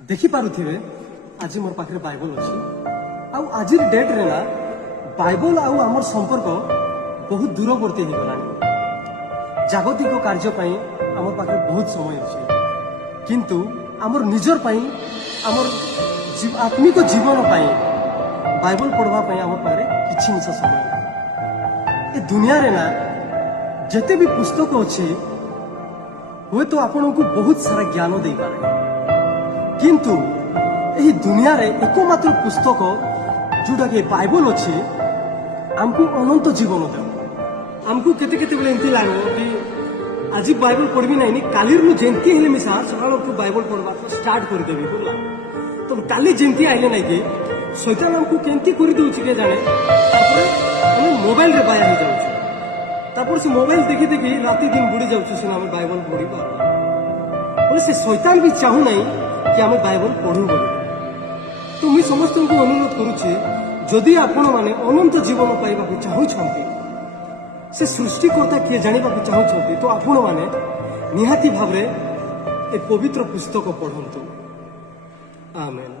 देखिपे आज मोर पाखे बाइबल अच्छी आज डेट्रे ना बाइबल आमर संपर्क बहुत दूरवर्ती हो गला जागतिक कार्यपाई आम पाखे बहुत समय अच्छे किंतु आमर निजर पाई आमर आत्मिक जीवन पाई बाइबल पढ़वाई आम पाखे किसी मिसा समय ए दुनिया रे ना जिते भी पुस्तक अच्छे हुए तो आपण को बहुत सारा ज्ञान दे पारे किंतु यही दुनिया रे एकमात्र पुस्तक जोटा कि बाइबल अच्छे आमको अनंत जीवन दे आमको केते केते बेले एमती लागो कि आज बाइबल पढ़बी नहीं काली जेमती हेले मिसा सकाल बाइबल पढ़वा स्टार्ट कर देबी बोला तो काली जेमती आइले नहीं कि शैतान आमको केमती कर दउछि के जाने हम मोबाइल रे बाया हो जाउछि तापर से मोबाइल देखि देखि राति दिन बुड़ी जाउछि से हम बाइबल पढ़ी पार बोले से शैतान भी चाहू नहीं कि आम बाइबल पढ़ू बोली तो मुझे समस्त को अनुरोध करुच्छे जदि आपण मैंने अनंत जीवन पाइबा चाहूँगी से सृष्टिकर्ता किए जानवा चाहूँगी तो आपण मैंने निहाती भाव एक पवित्र पुस्तक पढ़ंतु आमेन।